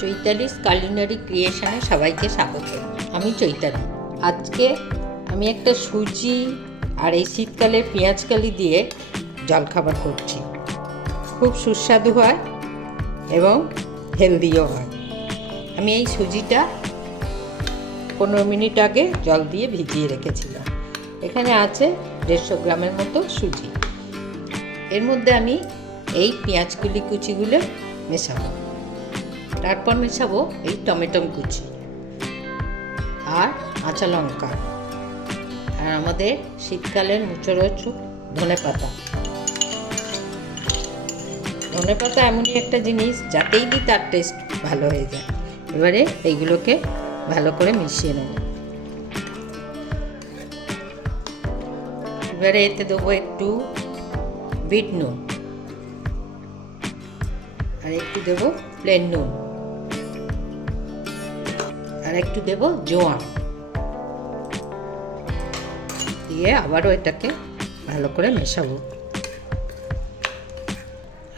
Chaitali's culinary ক্রিয়েশনে সবাইকে স্বাগত। আমি চৈতালি। আজকে আমি একটা সুজি আর এই শীতকালে পেঁয়াজকালি দিয়ে জলখাবার করছি। খুব সুস্বাদু হয় এবং হেলদিও হয়। আমি এই সুজিটা পনেরো মিনিট আগে জল দিয়ে ভিজিয়ে রেখেছিলাম। এখানে আছে দেড়শো গ্রামের মতো সুজি। এর মধ্যে আমি এই পেঁয়াজগুলি কুচিগুলো মেশাবো। তারপর মেশাবো এই টমেটো কুচি আর কাঁচা লঙ্কা। আর আমাদের শীতকালের মুচড়োচু ধনে পাতা। ধনে পাতা এমনই একটা জিনিস, যাতেই দিই তার টেস্ট ভালো হয়ে যায়। এবারে এইগুলোকে ভালো করে মিশিয়ে নেব। এবারে এতে দেবো একটু বিট নুন। আর একটু দেবো প্লেন নুন। আর একটু দেবো জোয়ান। দিয়ে আবারও এটাকে ভালো করে মেশাবো।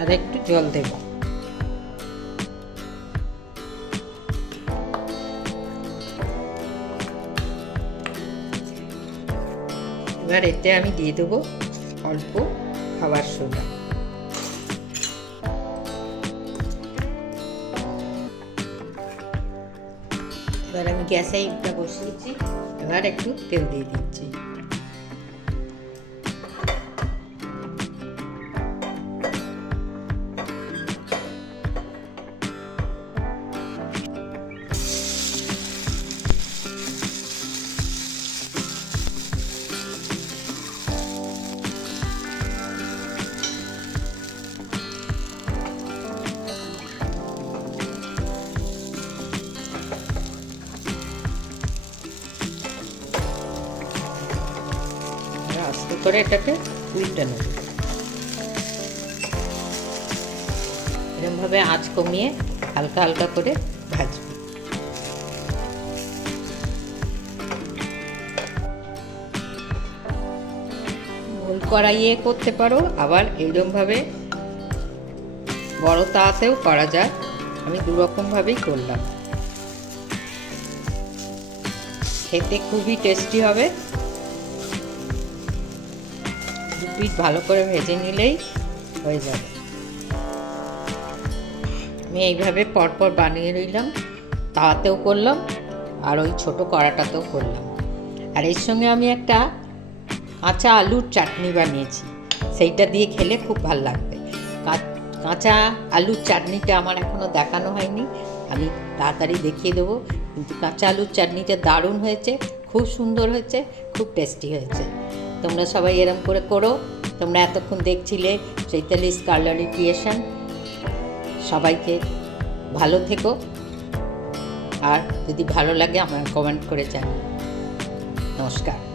আর একটু জল দেব। এবার এতে আমি দিয়ে দেবো অল্প খাবার সোডা। এবার আমি গ্যাসে ইটটা বসিয়েছি। এবার একটু তেল দিয়ে দিচ্ছি। আস্তে করে এটাকে উল্টে নেব। এরকমভাবে আঁচ কমিয়ে হালকা হালকা করে ভাজবে। গোল কড়াইয়ে করতে পারো, আবার এইরকমভাবে বড় তাতেও করা যায়। আমি দুরকমভাবেই করলাম। খেতে খুবই টেস্টি হবে। দু পিঠ ভালো করে ভেজে নিলেই হয়ে যাবে। আমি এইভাবে পরপর বানিয়ে রইলাম তাওয়াতেও করলাম, আর ওই ছোট কড়াটাতেও করলাম। আর এর সঙ্গে আমি একটা কাঁচা আলুর চাটনি বানিয়েছি, সেইটা দিয়ে খেলে খুব ভালো লাগবে। কাঁচা আলুর চাটনিটা আমার এখনও দেখানো হয়নি, আমি তাড়াতাড়ি দেখিয়ে দেবো। কিন্তু কাঁচা আলুর চাটনিটা দারুণ হয়েছে, খুব সুন্দর হয়েছে, খুব টেস্টি হয়েছে। তোমরা সবাই এরম করে করো। তোমরা এতক্ষণ দেখছিলে চৈতালি স্কারলারি ক্রিয়েশন। সবাইকে ভালো থেকো। আর যদি ভালো লাগে আমার কমেন্ট করে জানি নমস্কার।